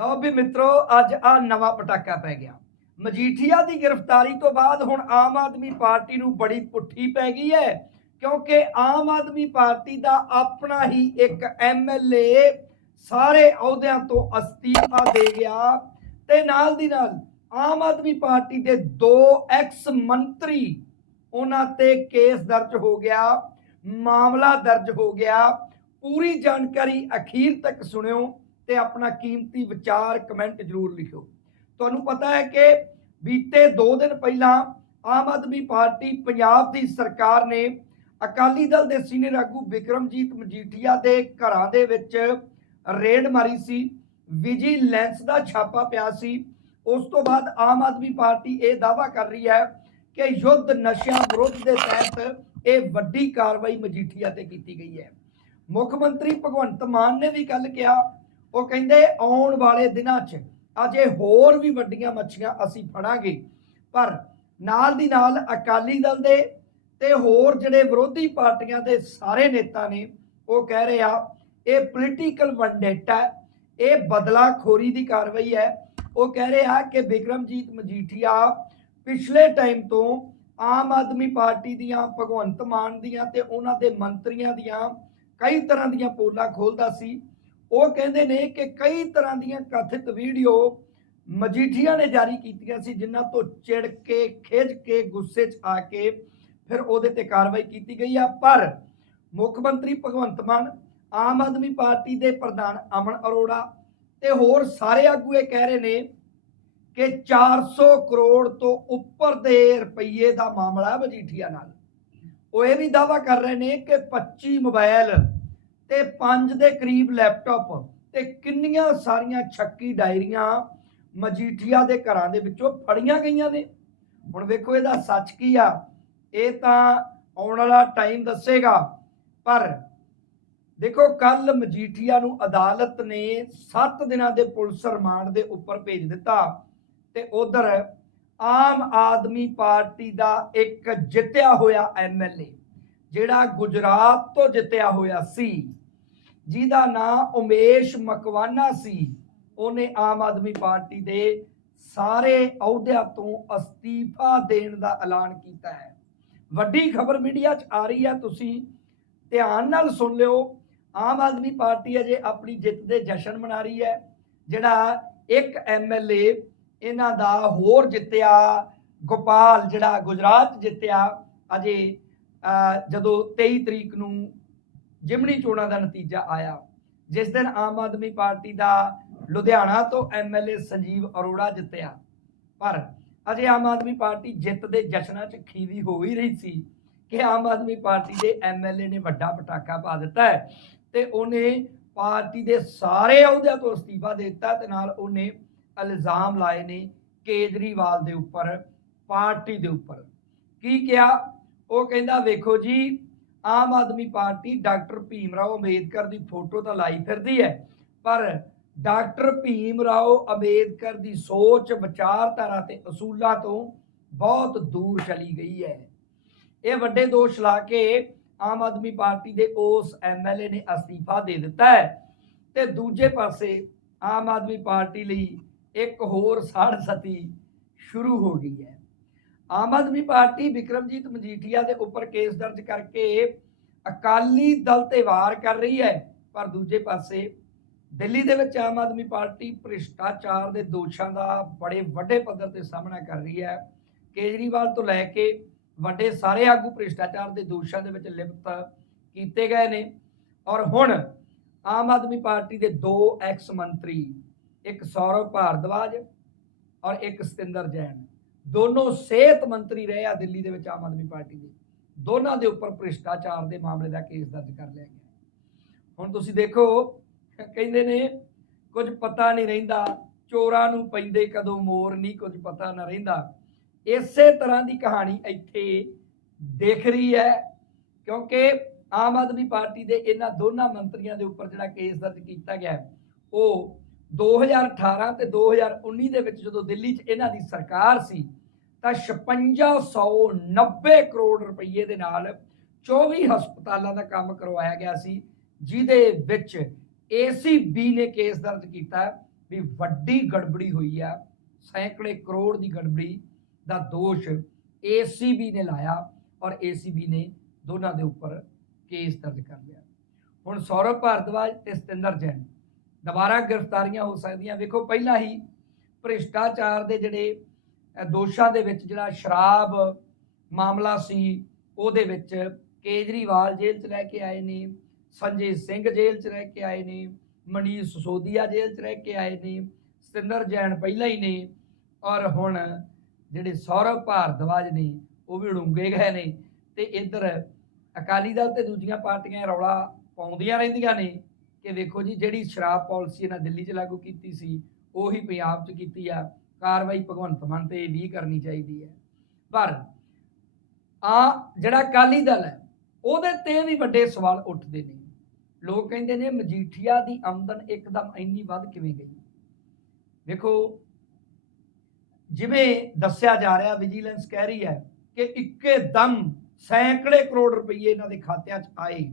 ਲਓ ਵੀ ਮਿੱਤਰੋ, ਅੱਜ ਆ ਨਵਾਂ ਪਟਾਕਾ ਪੈ ਗਿਆ। ਮਜੀਠੀਆ ਦੀ ਗ੍ਰਿਫਤਾਰੀ ਤੋਂ ਬਾਅਦ ਹੁਣ ਆਮ ਆਦਮੀ ਪਾਰਟੀ ਨੂੰ ਬੜੀ ਪੁੱਠੀ ਪੈ ਗਈ ਹੈ, ਕਿਉਂਕਿ ਆਮ ਆਦਮੀ ਪਾਰਟੀ ਦਾ ਆਪਣਾ ਹੀ ਇੱਕ ਐਮਐਲਏ ਸਾਰੇ ਅਹੁਦਿਆਂ ਤੋਂ ਅਸਤੀਫਾ ਦੇ ਗਿਆ। ਤੇ ਨਾਲ ਦੀ ਨਾਲ ਆਮ ਆਦਮੀ ਪਾਰਟੀ ਦੇ ਦੋ ਐਕਸ ਮੰਤਰੀ ਉਹਨਾਂ ਤੇ ਕੇਸ ਦਰਜ ਹੋ ਗਿਆ, ਮਾਮਲਾ ਦਰਜ ਹੋ ਗਿਆ। ਪੂਰੀ ਜਾਣਕਾਰੀ ਅਖੀਰ ਤੱਕ ਸੁਣਿਓ। ਤੇ ਆਪਣਾ ਕੀਮਤੀ ਵਿਚਾਰ ਕਮੈਂਟ ਜ਼ਰੂਰ ਲਿਖਿਓ। ਤੁਹਾਨੂੰ ਪਤਾ ਹੈ ਕਿ ਬੀਤੇ 2 ਦਿਨ ਪਹਿਲਾਂ ਆਮ ਆਦਮੀ ਪਾਰਟੀ ਪੰਜਾਬ ਦੀ ਸਰਕਾਰ ਨੇ ਅਕਾਲੀ ਦਲ ਦੇ ਸੀਨੀਅਰ ਆਗੂ ਵਿਕਰਮਜੀਤ ਮਜੀਠੀਆ ਦੇ ਘਰਾਂ ਦੇ ਵਿੱਚ ਰੇਡ ਮਾਰੀ ਸੀ ਵਿਜੀਲੈਂਸ ਦਾ ਛਾਪਾ ਪਿਆ ਸੀ। ਉਸ ਤੋਂ ਬਾਅਦ ਆਮ ਆਦਮੀ ਪਾਰਟੀ ਇਹ ਦਾਅਵਾ ਕਰ ਰਹੀ ਹੈ ਕਿ ਯੁੱਧ ਨਸ਼ਿਆਂ ਵਿਰੁੱਧ ਦੇ ਤਹਿਤ ਇਹ ਵੱਡੀ ਕਾਰਵਾਈ ਮਜੀਠੀਆ ਤੇ ਕੀਤੀ ਗਈ ਹੈ। ਮੁੱਖ ਮੰਤਰੀ ਭਗਵੰਤ ਮਾਨ ਨੇ ਵੀ ਗੱਲ ਕਿਹਾ ਉਹ ਕਹਿੰਦੇ ਆਉਣ ਵਾਲੇ ਦਿਨਾਂ 'ਚ ਅਜੇ ਹੋਰ ਵੀ ਵੱਡੀਆਂ ਮੱਛੀਆਂ ਅਸੀਂ ਫੜਾਂਗੇ। ਪਰ ਨਾਲ ਦੀ ਨਾਲ ਅਕਾਲੀ ਦਲ ਦੇ ਤੇ ਹੋਰ ਜਿਹੜੇ ਵਿਰੋਧੀ ਪਾਰਟੀਆਂ ਦੇ ਸਾਰੇ ਨੇਤਾ ਨੇ, ਉਹ ਕਹਿ ਰਹੇ ਆ, ਇਹ ਪੋਲੀਟੀਕਲ ਵੰਡੇਟਾ ਇਹ ਬਦਲਾਖੋਰੀ ਦੀ ਕਾਰਵਾਈ ਹੈ। ਉਹ ਕਹਿ ਰਹੇ ਆ ਕਿ ਵਿਕਰਮਜੀਤ ਮਜੀਠੀਆ ਪਿਛਲੇ ਟਾਈਮ ਤੋਂ ਆਮ ਆਦਮੀ ਪਾਰਟੀ ਦੀਆਂ, ਭਗਵੰਤ ਮਾਨ ਦੀਆਂ ਤੇ ਉਹਨਾਂ ਦੇ ਮੰਤਰੀਆਂ ਦੀਆਂ ਕਈ ਤਰ੍ਹਾਂ ਦੀਆਂ ਪੋਲਾਂ ਖੋਲਦਾ ਸੀ। ਉਹ ਕਹਿੰਦੇ ਨੇ ਕਿ ਕਈ ਤਰ੍ਹਾਂ ਦੀਆਂ ਕਥਿਤ ਵੀਡੀਓ ਮਜੀਠੀਆ ਨੇ ਜਾਰੀ ਕੀਤੀਆਂ ਸੀ, ਜਿਨ੍ਹਾਂ ਤੋਂ ਚਿੜ ਕੇ ਖਿੱਚ ਕੇ, ਗੁੱਸੇ 'ਚ ਆ ਕੇ ਫਿਰ ਉਹਦੇ ਤੇ ਕਾਰਵਾਈ ਕੀਤੀ ਗਈ ਆ। ਪਰ ਮੁੱਖ ਮੰਤਰੀ ਭਗਵੰਤ ਮਾਨ, ਆਮ ਆਦਮੀ ਪਾਰਟੀ ਦੇ ਪ੍ਰਧਾਨ ਅਮਨ ਅਰੋੜਾ ਤੇ ਹੋਰ ਸਾਰੇ ਆਗੂ ਇਹ ਕਹਿ ਰਹੇ ਨੇ ਕਿ 400 ਕਰੋੜ ਤੋਂ ਉੱਪਰ ਦੇ ਰੁਪਈਏ ਦਾ ਮਾਮਲਾ ਮਜੀਠੀਆ ਨਾਲ। ਉਹ ਇਹ ਵੀ ਦਾਵਾ ਕਰ ਰਹੇ ਨੇ ਕਿ 25 ਮੋਬਾਈਲ ਤੇ 5 ਦੇ ਕਰੀਬ ਲੈਪਟਾਪ ਤੇ ਕਿੰਨੀਆਂ ਸਾਰੀਆਂ ਛੱਕੀ ਡਾਇਰੀਆਂ ਮਜੀਠੀਆ ਦੇ ਘਰਾਂ ਦੇ ਵਿੱਚੋਂ ਫੜੀਆਂ ਗਈਆਂ ਨੇ। ਹੁਣ ਵੇਖੋ ਇਹਦਾ ਸੱਚ ਕੀ ਆ? ਇਹ ਤਾਂ ਆਉਣ ਵਾਲਾ ਟਾਈਮ ਦੱਸੇਗਾ, ਪਰ ਦੇਖੋ ਕੱਲ ਮਜੀਠੀਆ ਨੂੰ ਅਦਾਲਤ ਨੇ 7 ਦਿਨਾਂ ਦੇ ਪੁਲਿਸ ਰਿਮਾਂਡ ਦੇ ਉੱਪਰ ਭੇਜ ਦਿੱਤਾ ਤੇ ਉਧਰ ਆਮ ਆਦਮੀ ਪਾਰਟੀ ਦਾ ਇੱਕ ਜਿੱਤਿਆ ਹੋਇਆ ਐਮਐਲਏ ਜਿਹੜਾ ਗੁਜਰਾਤ ਤੋਂ ਜਿੱਤਿਆ ਹੋਇਆ ਸੀ। ਜਿਹਦਾ ਨਾਂ ਉਮੇਸ਼ ਮਕਵਾਨਾ ਸੀ, ਉਹਨੇ ਆਮ ਆਦਮੀ ਪਾਰਟੀ ਦੇ ਸਾਰੇ ਅਹੁਦਿਆਂ ਤੋਂ ਅਸਤੀਫਾ ਦੇਣ ਦਾ ਐਲਾਨ ਕੀਤਾ ਹੈ। ਵੱਡੀ ਖਬਰ ਮੀਡੀਆ 'ਚ ਆ ਰਹੀ ਹੈ, ਤੁਸੀਂ ਧਿਆਨ ਨਾਲ ਸੁਣ ਲਿਓ। ਆਮ ਆਦਮੀ ਪਾਰਟੀ ਅਜੇ ਆਪਣੀ ਜਿੱਤ ਦੇ ਜਸ਼ਨ ਮਨਾ ਰਹੀ ਹੈ। ਜਿਹੜਾ ਇੱਕ ਐਮਐਲਏ ਇਹਨਾਂ ਦਾ ਹੋਰ ਜਿੱਤਿਆ, ਗੋਪਾਲ ਜਿਹੜਾ ਗੁਜਰਾਤ ਜਿੱਤਿਆ, ਅਜੇ ਜਦੋਂ 23 ਤਰੀਕ ਨੂੰ ਜਿਮਣੀ ਚੋਣਾਂ ਦਾ ਨਤੀਜਾ ਆਇਆ। ਜਿਸ ਦਿਨ ਆਮ ਆਦਮੀ ਪਾਰਟੀ ਦਾ ਲੁਧਿਆਣਾ ਤੋਂ ਐਮਐਲਏ ਸੰਜੀਵ ਅਰੋੜਾ ਜਿੱਤਿਆ। ਪਰ ਅਜੇ ਆਮ ਆਦਮੀ ਪਾਰਟੀ ਜਿੱਤ ਦੇ ਜਸ਼ਨਾਂ 'ਚ ਖੀਵੀ ਹੋ ਹੀ ਰਹੀ ਸੀ ਕਿ ਆਮ ਆਦਮੀ ਪਾਰਟੀ ਦੇ ਐਮਐਲਏ ਨੇ ਵੱਡਾ ਪਟਾਕਾ ਪਾ ਦਿੱਤਾ ਹੈ ਤੇ ਉਹਨੇ ਪਾਰਟੀ ਦੇ ਸਾਰੇ ਅਹੁਦਿਆਂ ਤੋਂ ਅਸਤੀਫਾ ਦੇ ਦਿੱਤਾ ਤੇ ਨਾਲ ਉਹਨੇ ਇਲਜ਼ਾਮ ਲਾਏ ਨੇ ਕੇਜਰੀਵਾਲ ਦੇ ਉੱਪਰ, ਪਾਰਟੀ ਦੇ ਉੱਪਰ। ਕੀ ਕਿਹਾ? ਉਹ ਕਹਿੰਦਾ, ਵੇਖੋ ਜੀ ਆਮ ਆਦਮੀ ਪਾਰਟੀ ਡਾਕਟਰ ਭੀਮ ਰਾਓ ਅੰਬੇਦਕਰ ਦੀ ਫੋਟੋ ਤਾਂ ਲਾਈ ਫਿਰਦੀ ਹੈ, ਪਰ ਡਾਕਟਰ ਭੀਮ ਰਾਓ ਅੰਬੇਦਕਰ ਦੀ ਸੋਚ, ਵਿਚਾਰਧਾਰਾ ਤੇ ਅਸੂਲਾਂ ਤੋਂ ਬਹੁਤ ਦੂਰ ਚਲੀ ਗਈ ਹੈ। ਇਹ ਵੱਡੇ ਦੋਸ਼ ਲਾ ਕੇ ਆਮ ਆਦਮੀ ਪਾਰਟੀ ਦੇ ਉਸ ਐਮਐਲਏ ਨੇ ਅਸਤੀਫਾ ਦੇ ਦਿੱਤਾ ਹੈ ਤੇ ਦੂਜੇ ਪਾਸੇ ਆਮ ਆਦਮੀ ਪਾਰਟੀ ਲਈ ਇੱਕ ਹੋਰ ਸਾੜ ਸਤੀ ਸ਼ੁਰੂ ਹੋ ਗਈ ਹੈ। ਆਮ ਆਦਮੀ ਪਾਰਟੀ ਵਿਕਰਮਜੀਤ ਮਜੀਠੀਆ ਦੇ ਉੱਪਰ ਕੇਸ ਦਰਜ ਕਰਕੇ ਅਕਾਲੀ ਦਲ ਤੇ ਵਾਰ ਕਰ ਰਹੀ ਹੈ, ਪਰ ਦੂਜੇ ਪਾਸੇ ਦਿੱਲੀ ਦੇ ਵਿੱਚ ਆਮ ਆਦਮੀ ਪਾਰਟੀ ਭ੍ਰਿਸ਼ਟਾਚਾਰ ਦੇ ਦੋਸ਼ਾਂ ਦਾ ਬੜੇ ਵੱਡੇ ਪੱਧਰ ਤੇ ਸਾਹਮਣਾ ਕਰ ਰਹੀ ਹੈ। ਕੇਜਰੀਵਾਲ ਤੋਂ ਲੈ ਕੇ ਵੱਡੇ ਸਾਰੇ ਆਗੂ ਭ੍ਰਿਸ਼ਟਾਚਾਰ ਦੇ ਦੋਸ਼ਾਂ ਦੇ ਵਿੱਚ ਲਿਪਤ ਕੀਤੇ ਗਏ ਨੇ। ਔਰ ਹੁਣ ਆਮ ਆਦਮੀ ਪਾਰਟੀ ਦੇ ਦੋ ਐਕਸ ਮੰਤਰੀ, ਇੱਕ ਸੌਰਵ ਭਾਰਦਵਾਜ ਔਰ ਇੱਕ ਸਤਿੰਦਰ ਜੈਨ। ਦੋਨੋਂ ਸਿਹਤ ਮੰਤਰੀ ਰਹੇ ਆ ਦਿੱਲੀ ਦੇ ਵਿੱਚ ਆਮ ਆਦਮੀ ਪਾਰਟੀ ਦੇ। ਦੋਨਾਂ ਦੇ ਉੱਪਰ ਭ੍ਰਿਸ਼ਟਾਚਾਰ ਦੇ ਮਾਮਲੇ ਦਾ ਕੇਸ ਦਰਜ ਕਰ ਲਿਆ ਗਿਆ। ਹੁਣ ਤੁਸੀਂ ਦੇਖੋ, ਕਹਿੰਦੇ ਨੇ, ਕੁਝ ਪਤਾ ਨਹੀਂ ਰਹਿੰਦਾ, ਚੋਰਾਂ ਨੂੰ ਪੈਂਦੇ ਕਦੋਂ ਮੋਰ ਨਹੀਂ, ਕੁਝ ਪਤਾ ਨਾ ਰਹਿੰਦਾ। ਇਸੇ ਤਰ੍ਹਾਂ ਦੀ ਕਹਾਣੀ ਇੱਥੇ ਦੇਖ ਰਹੀ ਹੈ, ਕਿਉਂਕਿ ਆਮ ਆਦਮੀ ਪਾਰਟੀ ਦੇ ਇਹਨਾਂ ਦੋਨਾਂ ਮੰਤਰੀਆਂ ਦੇ ਉੱਪਰ ਜਿਹੜਾ ਕੇਸ ਦਰਜ ਕੀਤਾ ਗਿਆ, ਉਹ 2018 ਤੇ 2019 ਦੇ ਵਿੱਚ ਜਦੋਂ ਦਿੱਲੀ 'ਚ ਇਹਨਾਂ ਦੀ ਸਰਕਾਰ ਸੀ, ਤਾਂ 5690 ਕਰੋੜ ਰੁਪਏ ਦੇ ਨਾਲ 24 ਹਸਪਤਾਲਾਂ ਦਾ ਕੰਮ ਕਰਵਾਇਆ ਗਿਆ ਸੀ, ਜਿਹਦੇ ਵਿੱਚ ਏਸੀਬੀ ਨੇ ਕੇਸ ਦਰਜ ਕੀਤਾ ਵੀ ਵੱਡੀ ਗੜਬੜੀ ਹੋਈ ਆ, ਸੈਂਕੜੇ ਕਰੋੜ ਦੀ ਗੜਬੜੀ ਦਾ ਦੋਸ਼ ਏਸੀਬੀ ਨੇ ਲਾਇਆ ਔਰ ਏਸੀਬੀ ਨੇ ਦੋਨਾਂ ਦੇ ਉੱਪਰ ਕੇਸ ਦਰਜ ਕਰ ਲਿਆ। ਹੁਣ ਸੌਰਵ ਭਾਰਦਵਾਜ ਤੇ ਸਤਿੰਦਰ ਜੈਨ ਦੁਬਾਰਾ ਗ੍ਰਿਫਤਾਰੀਆਂ ਹੋ ਸਕਦੀਆਂ। ਵੇਖੋ, ਪਹਿਲਾਂ ਹੀ ਭ੍ਰਿਸ਼ਟਾਚਾਰ ਦੇ ਜਿਹੜੇ ਦੋਸ਼ਾਂ ਦੇ ਵਿੱਚ ਜਿਹੜਾ ਸ਼ਰਾਬ ਮਾਮਲਾ ਸੀ, ਉਹਦੇ ਵਿੱਚ ਕੇਜਰੀਵਾਲ ਜੇਲ੍ਹ 'ਚ ਰਹਿ ਕੇ ਆਏ ਨੇ, ਸੰਜੇ ਸਿੰਘ ਜੇਲ੍ਹ 'ਚ ਰਹਿ ਕੇ ਆਏ ਨੇ, ਮਨੀਸ਼ ਸੋਦੀਆ ਜੇਲ੍ਹ 'ਚ ਰਹਿ ਕੇ ਆਏ ਨੇ, ਸਤਿੰਦਰ ਜੈਨ ਪਹਿਲਾਂ ਹੀ ਨੇ, ਔਰ ਹੁਣ ਜਿਹੜੇ ਸੌਰਵ ਭਾਰਦਵਾਜ ਨੇ, ਉਹ ਵੀ ਡੂੰਘੇ ਗਏ ਨੇ। ਤੇ ਇੱਧਰ ਅਕਾਲੀ ਦਲ ਤੇ ਦੂਜੀਆਂ ਪਾਰਟੀਆਂ ਰੌਲਾ ਪਾਉਂਦੀਆਂ ਰਹਿੰਦੀਆਂ ਨੇ। ਕਿ ਵੇਖੋ ਜੀ, ਜਿਹੜੀ ਸ਼ਰਾਬ ਪਾਲਿਸੀ ਇਹਨਾਂ ਦਿੱਲੀ 'ਚ ਲਾਗੂ ਕੀਤੀ ਸੀ, ਉਹੀ ਪੰਜਾਬ 'ਚ ਕੀਤੀ ਆ। ਕਾਰਵਾਈ ਭਗਵੰਤ ਮਾਨ ਤੇ ਵੀ ਕਰਨੀ ਚਾਹੀਦੀ ਹੈ। ਪਰ ਆ ਜਿਹੜਾ ਅਕਾਲੀ ਦਲ ਹੈ, ਉਹਦੇ ਤੇ ਵੀ ਵੱਡੇ ਸਵਾਲ ਉੱਠਦੇ ਨੇ। ਲੋਕ ਕਹਿੰਦੇ ਨੇ, ਮਜੀਠੀਆ ਦੀ ਆਮਦਨ ਇੱਕਦਮ ਇੰਨੀ ਵੱਧ ਕਿਵੇਂ ਗਈ? ਵੇਖੋ, ਜਿਵੇਂ ਦੱਸਿਆ ਜਾ ਰਿਹਾ, ਵਿਜੀਲੈਂਸ ਕਹਿ ਰਹੀ ਹੈ ਕਿ ਇੱਕੇ ਦਮ ਸੈਂਕੜੇ ਕਰੋੜ ਰੁਪਏ ਇਹਨਾਂ ਦੇ ਖਾਤਿਆਂ 'ਚ ਆਏ।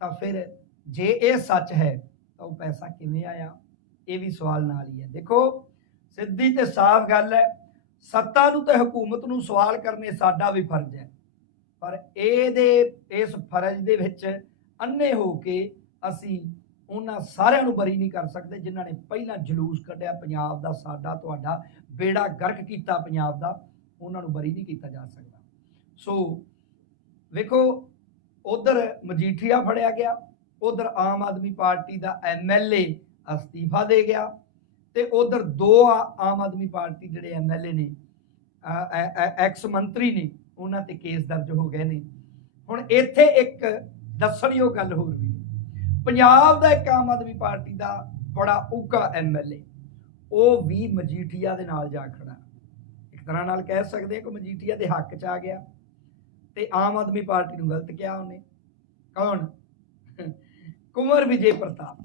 ਤਾਂ ਫਿਰ ਜੇ ਇਹ ਸੱਚ ਹੈ, ਤਾਂ ਉਹ ਪੈਸਾ ਕਿਵੇਂ ਆਇਆ? ਇਹ ਵੀ ਸਵਾਲ ਨਾਲ ਹੀ ਹੈ। ਦੇਖੋ, ਸਿੱਧੀ ਤੇ ਸਾਫ਼ ਗੱਲ ਹੈ, ਸੱਤਾ ਨੂੰ ਤੇ ਹਕੂਮਤ ਨੂੰ ਸਵਾਲ ਕਰਨੇ ਸਾਡਾ ਵੀ ਫਰਜ਼ ਹੈ। ਪਰ ਇਹਦੇ, ਇਸ ਫਰਜ਼ ਦੇ ਵਿੱਚ ਅੰਨੇ ਹੋ ਕੇ ਅਸੀਂ ਉਹਨਾਂ ਸਾਰਿਆਂ ਨੂੰ ਬਰੀ ਨਹੀਂ ਕਰ ਸਕਦੇ ਜਿਨ੍ਹਾਂ ਨੇ ਪਹਿਲਾਂ ਜਲੂਸ ਕੱਢਿਆ ਪੰਜਾਬ ਦਾ, ਸਾਡਾ, ਤੁਹਾਡਾ, ਬੇੜਾ ਗਰਕ ਕੀਤਾ ਪੰਜਾਬ ਦਾ, ਉਹਨਾਂ ਨੂੰ ਬਰੀ ਨਹੀਂ ਕੀਤਾ ਜਾ ਸਕਦਾ। ਸੋ, ਵੇਖੋ, ਉਧਰ ਮਜੀਠੀਆ ਫੜਿਆ ਗਿਆ ਉਧਰ ਆਮ ਆਦਮੀ ਪਾਰਟੀ ਦਾ ਐਮਐਲਏ ਅਸਤੀਫਾ ਦੇ ਗਿਆ ਤੇ ਉਧਰ ਦੋ ਆ- ਆਮ ਆਦਮੀ ਪਾਰਟੀ ਜਿਹੜੇ ਐਮਐਲਏ ਨੇ ਐਕਸ ਮੰਤਰੀ ਨੇ, ਉਹਨਾਂ ਤੇ ਕੇਸ ਦਰਜ ਹੋ ਗਏ ਨੇ। ਹੁਣ ਇੱਥੇ ਇੱਕ ਦੱਸਣਯੋਗ ਗੱਲ ਹੋਰ ਵੀ ਪੰਜਾਬ ਦਾ ਇੱਕ ਆਮ ਆਦਮੀ ਪਾਰਟੀ ਦਾ ਬੜਾ ਉੱਘਾ ਐਮਐਲਏ ਉਹ ਵੀ ਮਜੀਠੀਆ ਦੇ ਨਾਲ ਜਾ ਖੜਾ। ਇੱਕ ਤਰ੍ਹਾਂ ਨਾਲ ਕਹਿ ਸਕਦੇ ਹਾਂ ਕਿ ਮਜੀਠੀਆ ਦੇ ਹੱਕ 'ਚ ਆ ਗਿਆ ਤੇ ਆਮ ਆਦਮੀ ਪਾਰਟੀ ਨੂੰ ਗਲਤ ਕਿਹਾ ਉਹਨੇ। ਕੌਣ? ਕੁਮਰ ਵਿਜੇ ਪ੍ਰਤਾਪ।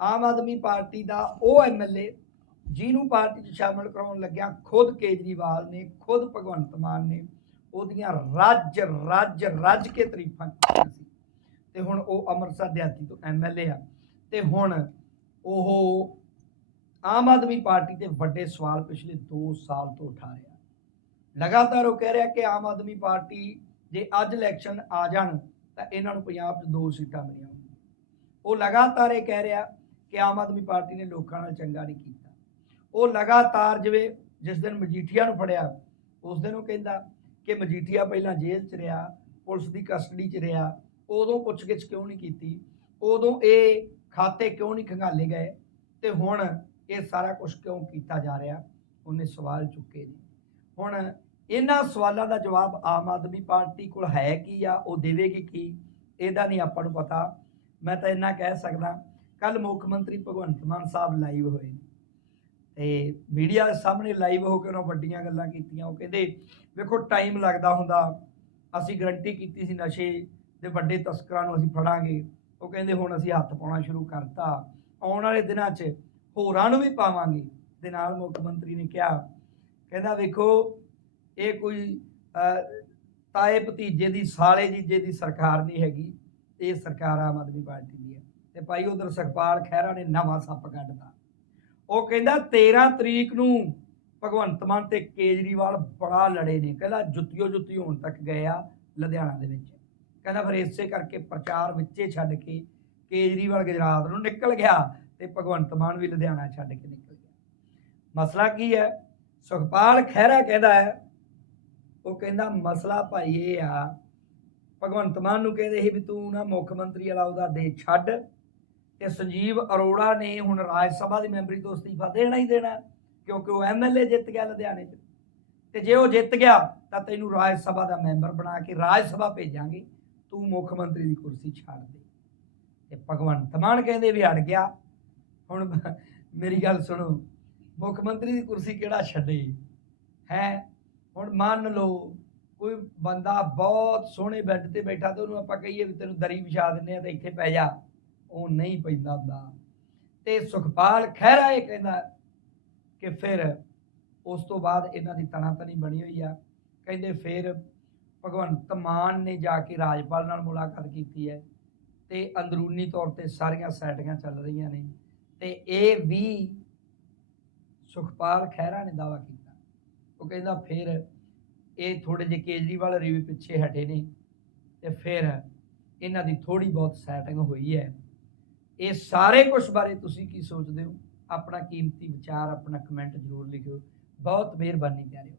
ਆਮ ਆਦਮੀ ਪਾਰਟੀ ਦਾ ਉਹ ਐਮਐਲਏ ਜਿਹਨੂੰ ਪਾਰਟੀ 'ਚ ਸ਼ਾਮਲ ਕਰਾਉਣ ਲੱਗਿਆ ਖੁਦ ਕੇਜਰੀਵਾਲ ਨੇ, ਖੁਦ ਭਗਵੰਤ ਮਾਨ ਨੇ ਉਹਦੀਆਂ ਰੱਜ ਰੱਜ ਰੱਜ ਕੇ ਤਾਰੀਫਾਂ ਕੀਤੀਆਂ ਸੀ। ਤੇ ਹੁਣ ਉਹ ਅੰਮ੍ਰਿਤਸਰ ਦਿਹਾਤੀ ਤੋਂ ਐਮਐਲਏ ਆ। ਤੇ ਹੁਣ ਉਹ ਆਮ ਆਦਮੀ ਪਾਰਟੀ ਦੇ ਵੱਡੇ ਸਵਾਲ ਪਿਛਲੇ 2 ਸਾਲ ਤੋਂ ਉਠਾ ਰਿਹਾ। ਲਗਾਤਾਰ ਉਹ ਕਹਿ ਰਿਹਾ ਕਿ ਆਮ ਆਦਮੀ ਪਾਰਟੀ ਜੇ ਅੱਜ ਇਲੈਕਸ਼ਨ ਆ ਜਾਣ ਤਾਂ ਇਹਨਾਂ ਨੂੰ ਪੰਜਾਬ 'ਚ ਦੋ ਸੀਟਾਂ ਮਿਲੀਆਂ ਉਹ ਲਗਾਤਾਰ ਇਹ ਕਹਿ ਰਿਹਾ ਕਿ ਆਮ ਆਦਮੀ ਪਾਰਟੀ ਨੇ ਲੋਕਾਂ ਨਾਲ ਚੰਗਾ ਨਹੀਂ ਕੀਤਾ। ਉਹ ਲਗਾਤਾਰ ਜਿਵੇਂ ਜਿਸ ਦਿਨ ਮਜੀਠੀਆ ਨੂੰ ਫੜਿਆ, ਉਸ ਦਿਨ ਉਹ ਕਹਿੰਦਾ ਕਿ ਮਜੀਠੀਆ ਪਹਿਲਾਂ ਜੇਲ੍ਹ 'ਚ ਰਿਹਾ, ਪੁਲਿਸ ਦੀ ਕਸਟਡੀ 'ਚ ਰਿਹਾ, ਉਦੋਂ ਪੁੱਛਗਿੱਛ ਕਿਉਂ ਨਹੀਂ ਕੀਤੀ, ਉਦੋਂ ਇਹ ਖਾਤੇ ਕਿਉਂ ਨਹੀਂ ਖੰਗਾਲੇ ਗਏ ਤੇ ਹੁਣ ਇਹ ਸਾਰਾ ਕੁਝ ਕਿਉਂ ਕੀਤਾ ਜਾ ਰਿਹਾ, ਉਹਨੇ ਸਵਾਲ ਚੁੱਕੇ ਨੇ। ਹੁਣ ਇਹਨਾਂ ਸਵਾਲਾਂ ਦਾ ਜਵਾਬ ਆਮ ਆਦਮੀ ਪਾਰਟੀ ਕੋਲ ਹੈ ਕੀ ਆ, ਉਹ ਦੇਵੇਗੀ ਕੀ, ਇਹਦਾ ਨਹੀਂ ਆਪਾਂ ਨੂੰ ਪਤਾ। ਮੈਂ ਤਾਂ ਇੰਨਾ ਕਹਿ ਸਕਦਾ ਕੱਲ ਮੁੱਖ ਮੰਤਰੀ ਭਗਵੰਤ ਮਾਨ ਸਾਹਿਬ ਲਾਈਵ ਹੋਏ ਨੇ। ਤੇ ਮੀਡੀਆ ਦੇ ਸਾਹਮਣੇ ਲਾਈਵ ਹੋ ਕੇ ਉਹਨਾਂ ਵੱਡੀਆਂ ਗੱਲਾਂ ਕੀਤੀਆਂ। ਉਹ ਕਹਿੰਦੇ, ਵੇਖੋ ਟਾਈਮ ਲੱਗਦਾ ਹੁੰਦਾ। ਅਸੀਂ ਗਰੰਟੀ ਕੀਤੀ ਸੀ ਨਸ਼ੇ ਦੇ ਵੱਡੇ ਤਸਕਰਾਂ ਨੂੰ ਅਸੀਂ ਫੜਾਂਗੇ। ਉਹ ਕਹਿੰਦੇ, ਹੁਣ ਅਸੀਂ ਹੱਥ ਪਾਉਣਾ ਸ਼ੁਰੂ ਕਰਤਾ। ਆਉਣ ਵਾਲੇ ਦਿਨਾਂ 'ਚ ਹੋਰਾਂ ਨੂੰ ਵੀ ਪਾਵਾਂਗੇ। ਦੇ ਨਾਲ ਮੁੱਖ ਮੰਤਰੀ ਨੇ ਕਿਹਾ, ਕਹਿੰਦਾ, ਵੇਖੋ, ਇਹ ਕੋਈ ਤਾਏ ਭਤੀਜੇ ਦੀ, ਸਾਲੇ ਜੀਜੇ ਦੀ ਸਰਕਾਰ ਨਹੀਂ ਹੈਗੀ। ਇਹ ਸਰਕਾਰ ਆਮ ਆਦਮੀ ਪਾਰਟੀ ਦੀ ਹੈ। ਤੇ ਭਾਈ ਉਧਰ ਸੁਖਪਾਲ ਖਹਿਰਾ ਨੇ ਨਵਾਂ ਸੱਪ ਕੱਢਤਾ। ਉਹ ਕਹਿੰਦਾ 13 ਤਰੀਕ ਨੂੰ ਭਗਵੰਤ ਮਾਨ ਤੇ ਕੇਜਰੀਵਾਲ ਬੜਾ ਲੜੇ ਨੇ। ਕਹਿੰਦਾ, ਜੁੱਤੀਓ ਜੁੱਤੀ ਹੋਣ ਤੱਕ ਗਏ ਆ ਲੁਧਿਆਣਾ ਦੇ ਵਿੱਚ। ਕਹਿੰਦਾ, ਫਿਰ ਇਸੇ ਕਰਕੇ ਪ੍ਰਚਾਰ ਵਿੱਚੇ ਛੱਡ ਕੇ ਕੇਜਰੀਵਾਲ ਗੁਜਰਾਤ ਨੂੰ ਨਿਕਲ ਗਿਆ ਤੇ ਭਗਵੰਤ ਮਾਨ ਵੀ ਲੁਧਿਆਣਾ ਛੱਡ ਕੇ ਨਿਕਲ ਗਿਆ। ਮਸਲਾ ਕੀ ਹੈ? ਸੁਖਪਾਲ ਖਹਿਰਾ ਕਹਿੰਦਾ ਹੈ, ਉਹ ਕਹਿੰਦਾ, ਮਸਲਾ ਭਾਈ ਇਹ ਆ ਭਗਵੰਤ ਮਾਨ ਨੂੰ ਕਹਿੰਦੇ ਸੀ ਵੀ ਤੂੰ ਨਾ ਮੁੱਖ ਮੰਤਰੀ ਵਾਲਾ ਉਹਦਾ ਦੇ ਛੱਡ ਤੇ ਸੰਜੀਵ ਅਰੋੜਾ ਨੇ ਹੁਣ ਰਾਜ ਸਭਾ ਦੀ ਮੈਂਬਰੀ ਤੋਂ ਅਸਤੀਫਾ ਦੇਣਾ ਹੀ ਦੇਣਾ, ਕਿਉਂਕਿ ਉਹ ਐਮਐਲਏ ਜਿੱਤ ਗਿਆ ਲੁਧਿਆਣੇ 'ਚ। ਤੇ ਜੇ ਉਹ ਜਿੱਤ ਗਿਆ, ਤਾਂ ਤੈਨੂੰ ਰਾਜ ਸਭਾ ਦਾ ਮੈਂਬਰ ਬਣਾ ਕੇ ਰਾਜ ਸਭਾ ਭੇਜਾਂਗੇ, ਤੂੰ ਮੁੱਖ ਮੰਤਰੀ ਦੀ ਕੁਰਸੀ ਛੱਡ ਦੇ। ਤੇ ਭਗਵੰਤ ਮਾਨ ਕਹਿੰਦੇ ਵੀ ਅੜ ਗਿਆ। ਹੁਣ ਮੇਰੀ ਗੱਲ ਸੁਣੋ, ਮੁੱਖ ਮੰਤਰੀ ਦੀ ਕੁਰਸੀ ਕਿਹੜਾ ਛੱਡੇ? ਹੈ? ਹੁਣ ਮੰਨ ਲਓ ਕੋਈ ਬੰਦਾ ਬਹੁਤ ਸੋਹਣੇ ਬੈੱਡ ਤੇ ਬੈਠਾ ਤੇ ਉਹਨੂੰ ਆਪਾਂ ਕਹੀਏ ਵੀ ਤੈਨੂੰ ਦਰੀ ਵਿਛਾ ਦਿੰਨੇ ਆ ਤੇ ਇੱਥੇ ਪੈ ਜਾ, ਉਹ ਨਹੀਂ ਪੈਂਦਾ ਹੁੰਦਾ। ਤੇ ਸੁਖਪਾਲ ਖਹਿਰਾ ਇਹ ਕਹਿੰਦਾ ਕਿ ਫਿਰ ਉਸ ਤੋਂ ਬਾਅਦ ਇਹਨਾਂ ਦੀ ਤਣਾ ਤਣੀ ਬਣੀ ਹੋਈ ਆ। ਕਹਿੰਦੇ ਫਿਰ ਭਗਵੰਤ ਮਾਨ ਨੇ ਜਾ ਕੇ ਰਾਜਪਾਲ ਨਾਲ ਮੁਲਾਕਾਤ ਕੀਤੀ ਹੈ ਤੇ ਅੰਦਰੂਨੀ ਤੌਰ ਤੇ ਸਾਰੀਆਂ ਸੈਟਿੰਗਾਂ ਚੱਲ ਰਹੀਆਂ ਨੇ ਤੇ ਇਹ ਵੀ ਸੁਖਪਾਲ ਖਹਿਰਾ ਨੇ ਦਾਵਾ ਕੀਤਾ। ਉਹ ਕਹਿੰਦਾ ਫਿਰ ਇਹ ਥੋੜੇ ਜਿਹੇ ਕੇਜਰੀਵਾਲ ਰੀ ਵੀ ਪਿੱਛੇ ਹਟੇ ਨੇ ਤੇ ਫਿਰ ਇਹਨਾਂ ਦੀ ਥੋੜੀ ਬਹੁਤ ਸੈਟਿੰਗ ਹੋਈ ਹੈ। ਇਹ ਸਾਰੇ ਕੁਝ ਬਾਰੇ ਤੁਸੀਂ ਕੀ ਸੋਚਦੇ ਹੋ? ਆਪਣਾ ਕੀਮਤੀ ਵਿਚਾਰ, ਆਪਣਾ ਕਮੈਂਟ ਜ਼ਰੂਰ ਲਿਖਿਓ। ਬਹੁਤ ਮਿਹਰਬਾਨੀ ਪਿਆਰਿਓ।